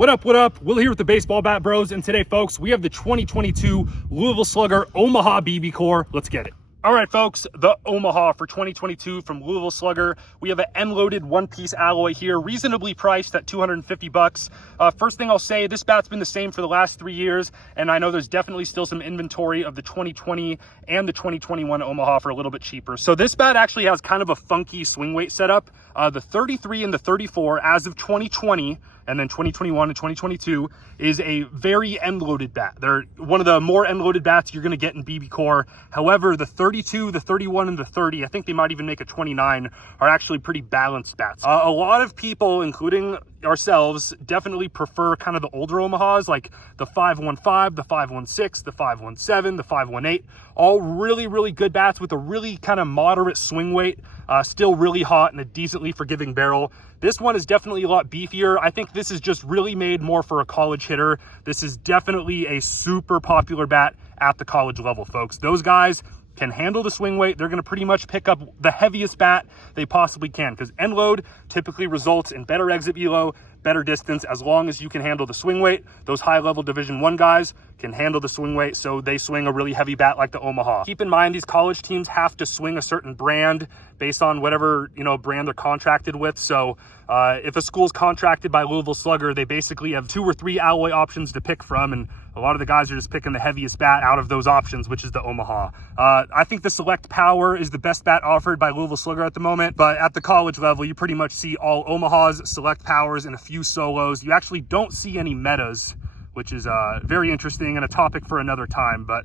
What up, what up? Will here with the Baseball Bat Bros, and today, folks, we have the 2022 Louisville Slugger Omaha BBCOR. Let's get it. All right, folks, the Omaha for 2022 from Louisville Slugger. We have an end-loaded one-piece alloy here, reasonably priced at $250. First thing I'll say, this bat's been the same for the last 3 years, and I know there's definitely still some inventory of the 2020 and the 2021 Omaha for a little bit cheaper. So this bat actually has kind of a funky swing weight setup. The 33 and the 34 as of 2020, and then 2021 and 2022 is a very end-loaded bat. They're one of the more end-loaded bats you're going to get in BBCOR. However, the 32, the 31, and the 30, I think they might even make a 29, are actually pretty balanced bats. A lot of people, including ourselves, definitely prefer kind of the older Omahas, like the 515, the 516, the 517, the 518. All really, really good bats with a really kind of moderate swing weight. Still really hot and a decently forgiving barrel. This one is definitely a lot beefier. I think this is just really made more for a college hitter. This is definitely a super popular bat at the college level, folks. Those guys can handle the swing weight. They're going to pretty much pick up the heaviest bat they possibly can, because end load typically results in better exit velo, better distance, as long as you can handle the swing weight. Those high level Division I guys can handle the swing weight, so they swing a really heavy bat like the Omaha. Keep in mind, these college teams have to swing a certain brand based on whatever, brand they're contracted with. So if a school's contracted by Louisville Slugger, they basically have 2 or 3 alloy options to pick from, and a lot of the guys are just picking the heaviest bat out of those options, which is the Omaha. I think the Select Power is the best bat offered by Louisville Slugger at the moment, but at the college level, you pretty much see all Omahas, Select Powers, and a few solos. You actually don't see any metas, which is very interesting and a topic for another time. But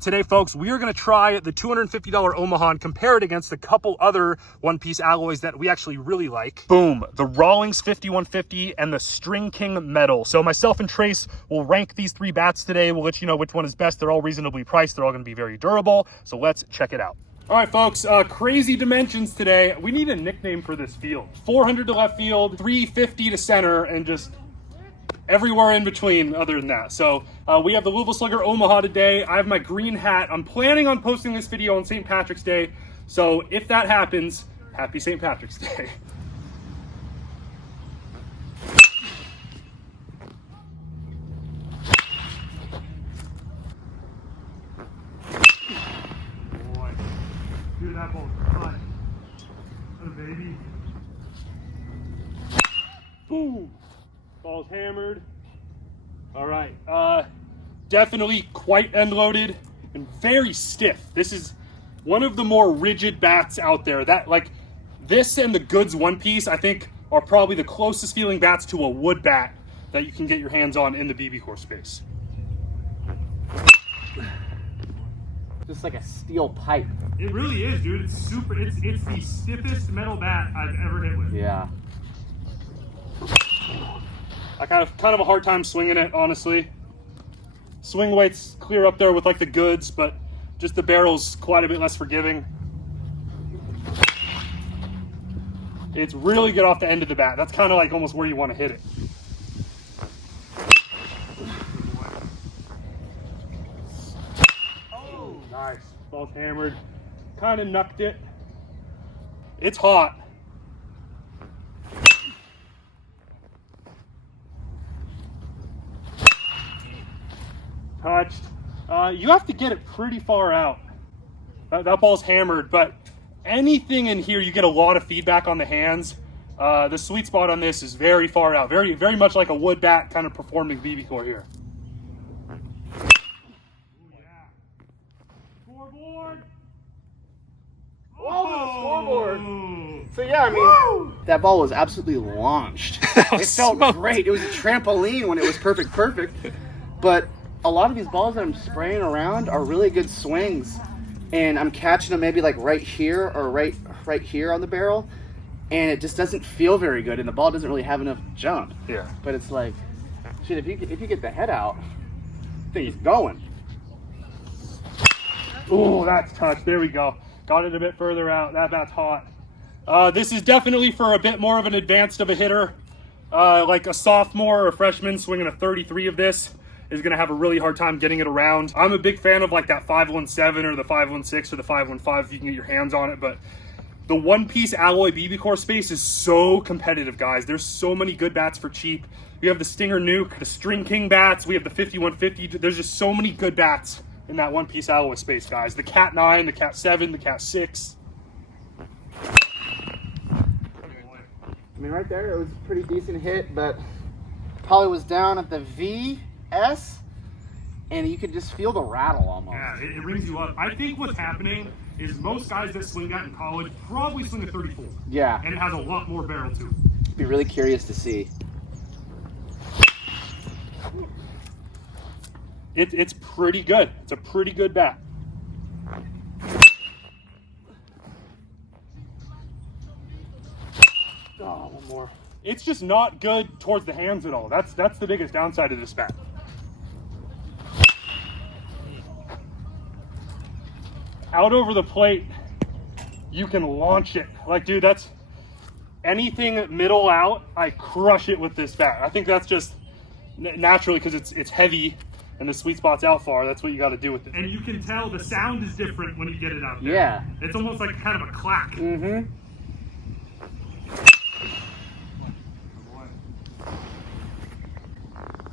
today, folks, we are going to try the $250 Omaha and compare it against a couple other one-piece alloys that we actually really like. Boom, the Rawlings 5150 and the String King Metal. So myself and Trace will rank these 3 bats today. We'll let you know which one is best. They're all reasonably priced. They're all going to be very durable. So let's check it out. All right, folks, crazy dimensions today. We need a nickname for this field. 400 to left field, 350 to center, and just everywhere in between other than that. So we have the Louisville Slugger Omaha today. I have my green hat. I'm planning on posting this video on St. Patrick's Day. So if that happens, happy St. Patrick's Day. Boy, dude, that ball's hot. Oh, baby. Boom. Ball's hammered. All right, definitely quite end loaded and very stiff. This is one of the more rigid bats out there. That, like, this and the Goods one piece, I think, are probably the closest feeling bats to a wood bat that you can get your hands on in the BBCOR space. Just like a steel pipe. It really is, dude. It's super. It's the stiffest metal bat I've ever hit with. Yeah. I kind of a hard time swinging it, honestly. Swing weight's clear up there with like the Goods, but just the barrel's quite a bit less forgiving. It's really good off the end of the bat. That's kind of like almost where you want to hit it. Oh, nice. Ball's hammered. Kind of knucked it. It's hot. Touched. You have to get it pretty far out. That ball's hammered, but anything in here, you get a lot of feedback on the hands. The sweet spot on this is very far out. Very, very much like a wood bat kind of performing BBCOR here. Ooh, yeah. Scoreboard. Oh, scoreboard. So yeah, I mean, that ball was absolutely launched. It felt great. It was a trampoline when it was perfect. But a lot of these balls that I'm spraying around are really good swings, and I'm catching them maybe like right here or right here on the barrel, and it just doesn't feel very good, and the ball doesn't really have enough jump. Yeah. But it's like, shit, if you get the head out, the thing's going. Ooh, that's touched. There we go. Got it a bit further out. That bat's hot. This is definitely for a bit more of an advanced of a hitter. Like a sophomore or a freshman swinging a 33 of this is going to have a really hard time getting it around. I'm a big fan of like that 517 or the 516 or the 515 if you can get your hands on it, but The one-piece alloy BBCOR space is so competitive, guys. There's so many good bats for cheap. We have the Stinger Nuke, the String King bats. We have the 5150. There's just so many good bats in that one-piece alloy space, guys. The Cat 9, the Cat 7, the Cat 6. I mean, right there, it was a pretty decent hit, but probably was down at the VS, and you could just feel the rattle almost. Yeah, it rings you up. I think what's happening is most guys that swing that in college probably swing a 34. Yeah. And it has a lot more barrel to it. Be really curious to see. It's pretty good. It's a pretty good bat. Oh, one more. It's just not good towards the hands at all. That's the biggest downside of this bat. Out over the plate, you can launch it. Like, dude, that's anything middle out, I crush it with this bat. I think that's just naturally because it's heavy and the sweet spot's out far. That's what you got to do with it. And you can tell the sound is different when you get it out there. Yeah. It's almost like kind of a clack. Mm-hmm.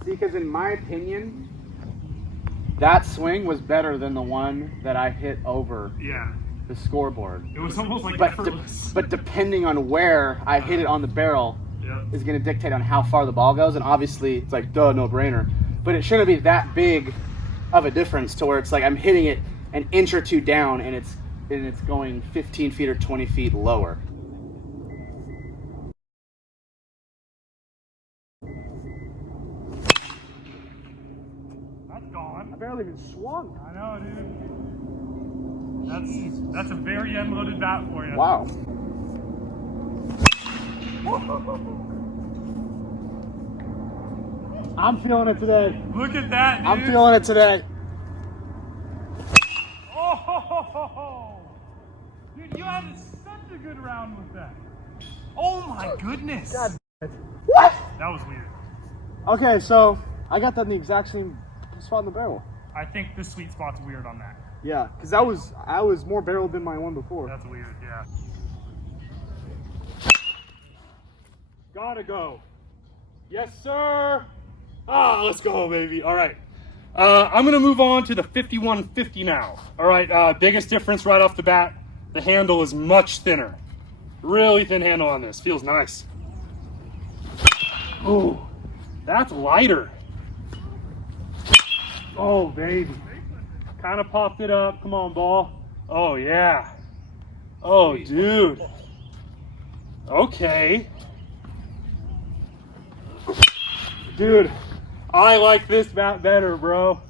See, because in my opinion, that swing was better than the one that I hit over the scoreboard. It was almost like but depending on where I hit it on the barrel is going to dictate on how far the ball goes. And obviously, it's like, duh, no-brainer. But it shouldn't be that big of a difference to where it's like I'm hitting it an inch or two down and it's going 15 feet or 20 feet lower. That's gone. I barely even swung. I know, dude. That's a very unloaded bat for you. Wow. I'm feeling it today. Look at that, dude. I'm feeling it today. Oh, dude, you had such a good round with that. Oh my goodness. God. What? That was weird. Okay, so I got that in the exact same spot in the barrel. I think the sweet spot's weird on that. Yeah, because I was more barreled than my one before. That's weird, yeah. Gotta go. Yes, sir. Let's go, baby. All right. I'm going to move on to the 5150 now. All right, biggest difference right off the bat. The handle is much thinner. Really thin handle on this. Feels nice. Ooh, that's lighter. Oh, baby. Kind of popped it up. Come on, ball. Oh, yeah. Oh, dude. Okay. Dude, I like this bat better, bro.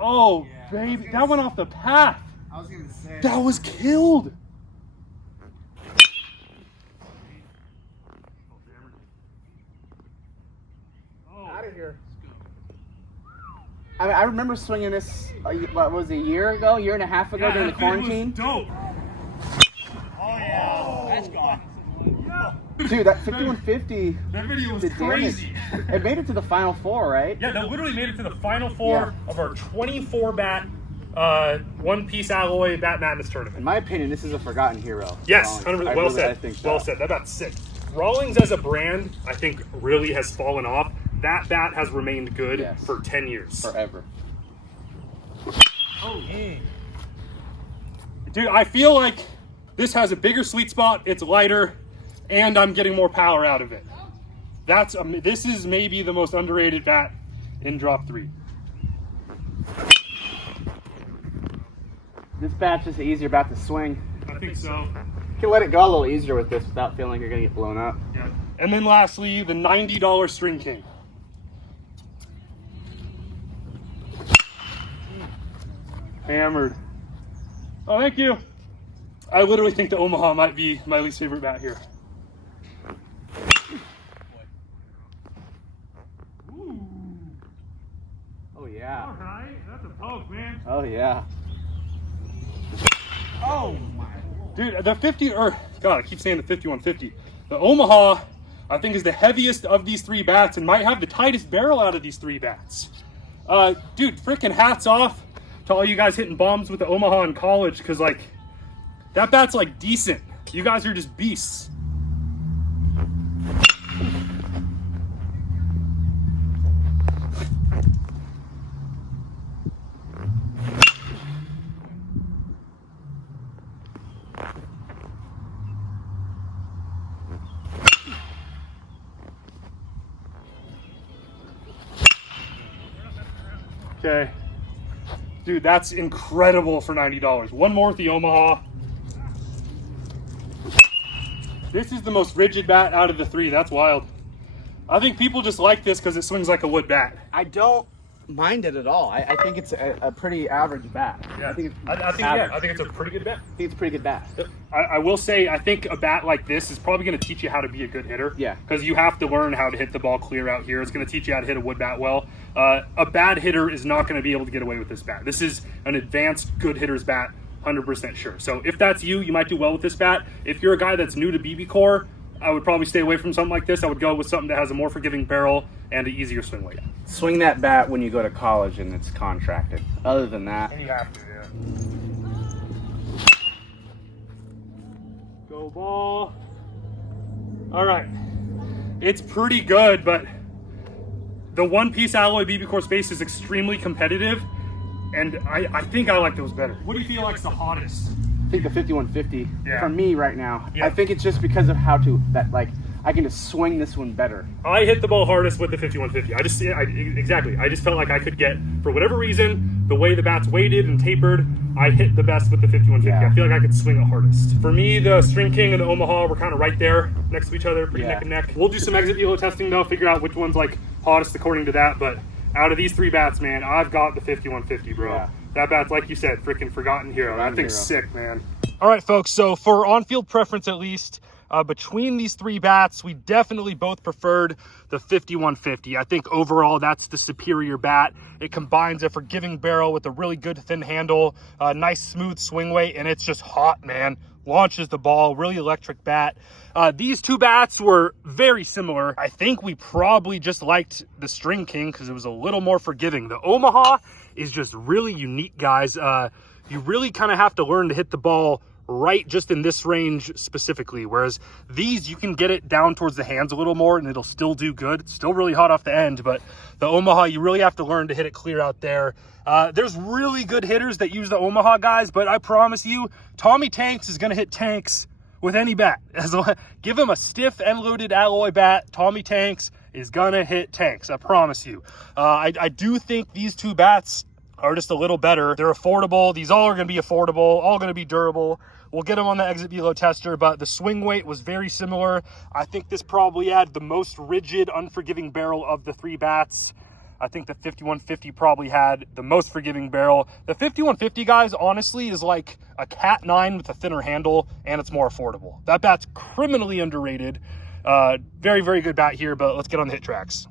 Oh, baby. That went off the path. I was going to say. That was killed. Out of here. I remember swinging this, what was it, a year and a half ago during the quarantine? Dope. Oh yeah, that's gone. Dude, that 5150. That video was did crazy. damage. It made it to the final four, right? Yeah, that literally made it to the final four of our 24 bat one-piece alloy bat madness tournament. In my opinion, this is a forgotten hero. Yes, Rawlings. 100%. Well said. I think Well so. said. That bat's sick. Rawlings as a brand, I think, really has fallen off. That bat has remained good for 10 years. Forever. Oh, dude, I feel like this has a bigger sweet spot. It's lighter, and I'm getting more power out of it. That's this is maybe the most underrated bat in drop 3. This bat's just an easier bat to swing. I think so. You can let it go a little easier with this without feeling like you're going to get blown up. Yeah. And then lastly, the $90 String King. Hammered. Oh, thank you. I literally think the Omaha might be my least favorite bat here. Ooh. Oh, yeah. All right, that's a poke, man. Oh, yeah. Oh my. Dude, the 50, or God, I keep saying the 5150. The Omaha, I think, is the heaviest of these 3 bats and might have the tightest barrel out of these 3 bats. Dude, freaking hats off to all you guys hitting bombs with the Omaha in college, because, like, That bat's like decent. You guys are just beasts. Okay. Dude, that's incredible for $90. One more with the Omaha. This is the most rigid bat out of the three. That's wild. I think people just like this because it swings like a wood bat. I don't mind it at all. I think it's a pretty average bat. Yeah. I think it's a pretty good bat. I think it's a pretty good bat. I will say, I think a bat like this is probably going to teach you how to be a good hitter. Yeah. Because you have to learn how to hit the ball clear out here. It's going to teach you how to hit a wood bat well. A bad hitter is not going to be able to get away with this bat. This is an advanced good hitter's bat, 100% sure. So if that's you, you might do well with this bat. If you're a guy that's new to BBCOR, I would probably stay away from something like this. I would go with something that has a more forgiving barrel and an easier swing weight. Swing that bat when you go to college and it's contracted. Other than that, And you have to, yeah. Go ball. All right. It's pretty good, but the one-piece alloy BBCOR space is extremely competitive, and I think I like those better. What do you feel like's the hottest? I think the 5150 Yeah. for me right now. Yeah. I think it's just because of how to I can just swing this one better. I hit the ball hardest with the 5150. Exactly. I just felt like I could get, for whatever reason, the way the bat's weighted and tapered, I hit the best with the 5150. Yeah. I feel like I could swing it hardest. For me, the String King and the Omaha were kind of right there next to each other, pretty neck and neck. We'll do some exit velo testing though, figure out which one's like hottest according to that. But out of these three bats, man, I've got the 5150, bro. Yeah. That bat's, like you said, freaking forgotten hero. That thing's sick, man. All right, folks, so for on-field preference at least, between these three bats, we definitely both preferred the 5150. I think overall that's the superior bat. It combines a forgiving barrel with a really good thin handle, nice smooth swing weight, and it's just hot, man. Launches the ball, really electric bat. These two bats were very similar. I think we probably just liked the String King because it was a little more forgiving. The Omaha is just really unique, guys. You really kind of have to learn to hit the ball right just in this range specifically, whereas these you can get it down towards the hands a little more and it'll still do good. It's still really hot off the end, but the Omaha, you really have to learn to hit it clear out there. There's really good hitters that use the Omaha, guys, but I promise you, Tommy Tanks is going to hit tanks with any bat. Give him a stiff end loaded alloy bat, Tommy Tanks is gonna hit tanks, I promise you. I do think these two bats are just a little better. They're affordable. These all are going to be affordable, all going to be durable. We'll get them on the exit velo tester, but the swing weight was very similar. I think this probably had the most rigid, unforgiving barrel of the three bats. I think the 5150 probably had the most forgiving barrel. The 5150, guys, honestly, is like a Cat 9 with a thinner handle, and it's more affordable. That bat's criminally underrated. Very, very good bat here, but let's get on the hit tracks.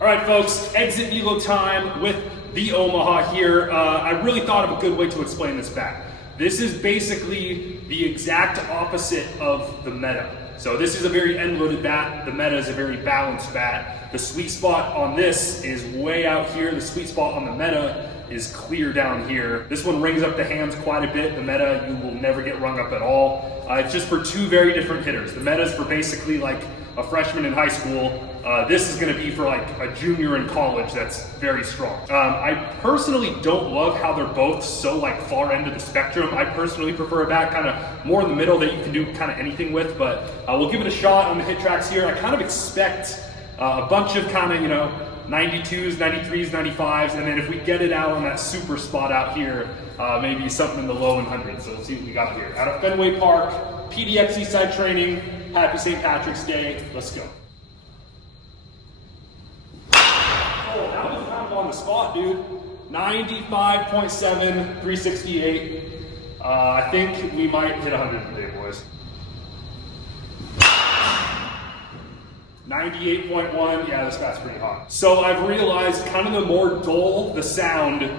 All right, folks, exit velo time with the Omaha here. I really thought of a good way to explain this bat. This is basically the exact opposite of the Meta. So this is a very end-loaded bat. The Meta is a very balanced bat. The sweet spot on this is way out here. The sweet spot on the Meta is clear down here. This one rings up the hands quite a bit. The Meta, you will never get rung up at all. It's just for two very different hitters. The Meta is for basically like a freshman in high school. This is going to be for like a junior in college that's very strong. I personally don't love how they're both so like far end of the spectrum. I personally prefer a bat kind of more in the middle that you can do kind of anything with, but we'll give it a shot on the hit tracks here. I kind of expect a bunch of kind of, 92s, 93s, 95s, and then if we get it out on that super spot out here, maybe something in the low 100s. So we'll see what we got here. Out of Fenway Park, PDX Eastside Training, happy St. Patrick's Day. Let's go. Oh, that was kind of on the spot, dude. 95.7, 368. I think we might hit 100 today, boys. 98.1, yeah, this bat's pretty hot. So I've realized kind of the more dull the sound,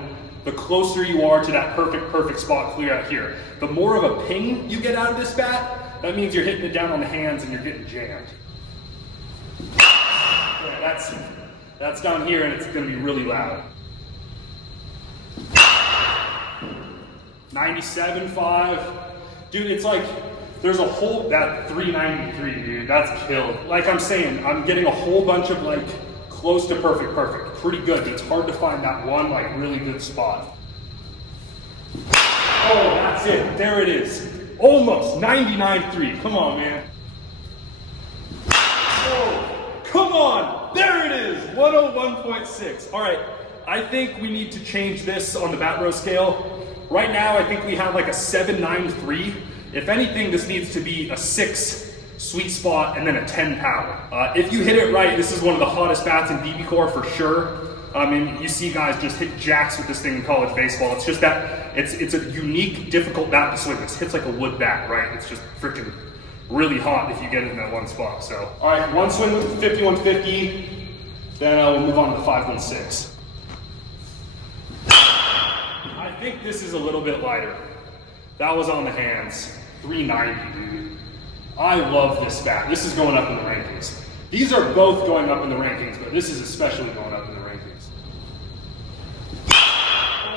the closer you are to that perfect spot clear out here. The more of a ping you get out of this bat, that means you're hitting it down on the hands and you're getting jammed. Yeah, that's down here and it's gonna be really loud. 97.5. Dude, it's like, there's a whole, that 393, dude, that's killed. Like I'm saying, I'm getting a whole bunch of like close to perfect. Pretty good, but it's hard to find that one like really good spot. Oh, that's it, there it is. Almost, 99.3, come on, man. Oh, come on, there it is, 101.6. All right, I think we need to change this on the bat row scale. Right now, I think we have like a 793. If anything, this needs to be a 6 sweet spot and then a 10 power. If you hit it right, this is one of the hottest bats in BBCOR for sure. I mean, you see guys just hit jacks with this thing in college baseball. It's just that, it's a unique, difficult bat to swing. This hits like a wood bat, right? It's just freaking really hot if you get it in that one spot. So, all right, one swing with the 5150, then we'll move on to the 516. I think this is a little bit lighter. That was on the hands. 390, dude. I love this bat. This is going up in the rankings. These are both going up in the rankings, but this is especially going up in the rankings.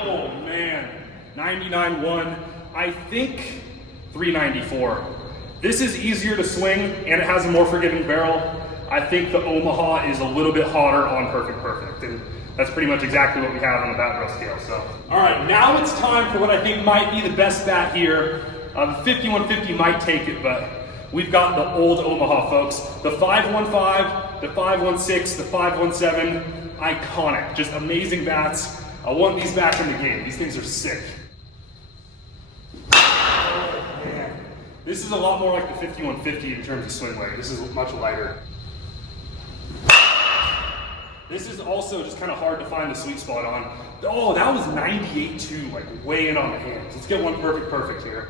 Oh man, 99.1. I think 394. This is easier to swing and it has a more forgiving barrel. I think the Omaha is a little bit hotter on perfect. And that's pretty much exactly what we have on the bat row scale. So, all right, now it's time for what I think might be the best bat here. The 5150 might take it, but we've got the old Omaha, folks. The 515, the 516, the 517, iconic, just amazing bats. I want these back in the game. These things are sick. Oh, man. This is a lot more like the 5150 in terms of swing weight. This is much lighter. This is also just kind of hard to find the sweet spot on. Oh, that was 98.2, like way in on the hands. Let's get one perfect here.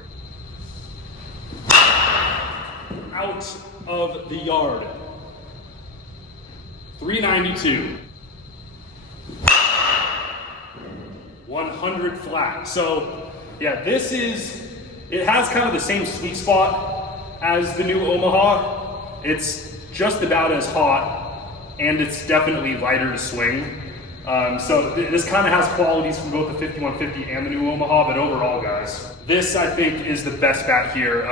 Out of the yard. 392. 100 flat. So yeah, it has kind of the same sweet spot as the new Omaha. It's just about as hot and it's definitely lighter to swing. So this kind of has qualities from both the 5150 and the new Omaha, but overall, guys, this I think is the best bat here.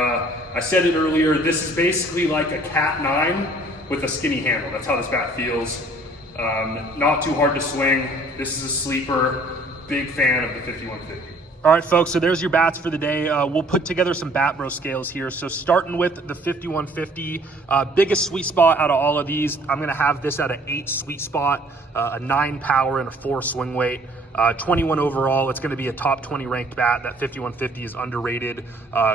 I said it earlier, this is basically like a Cat 9 with a skinny handle. That's how this bat feels. Not too hard to swing. This is a sleeper. Big fan of the 5150. All right, folks, so there's your bats for the day. We'll put together some bat row scales here. So starting with the 5150, biggest sweet spot out of all of these, I'm gonna have this at an 8 sweet spot, a 9 power and a 4 swing weight. 21 overall, it's gonna be a top 20 ranked bat. That 5150 is underrated.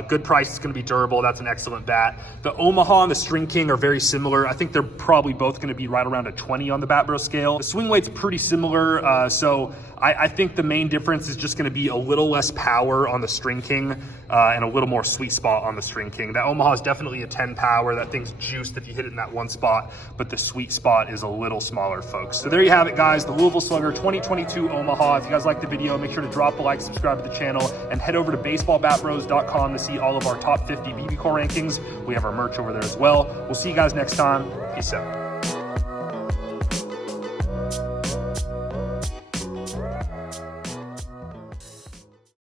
Good price, it's gonna be durable. That's an excellent bat. The Omaha and the String King are very similar. I think they're probably both gonna be right around a 20 on the bat bro scale. The swing weight's pretty similar, so I think the main difference is just gonna be a little less power on the String King and a little more sweet spot on the String King. That Omaha is definitely a 10 power. That thing's juiced if you hit it in that one spot, but the sweet spot is a little smaller, folks. So there you have it, guys. The Louisville Slugger 2022 Omaha. If you guys liked the video, make sure to drop a like, subscribe to the channel, and head over to baseballbatbros.com to see all of our top 50 BBCOR rankings. We have our merch over there as well. We'll see you guys next time. Peace out.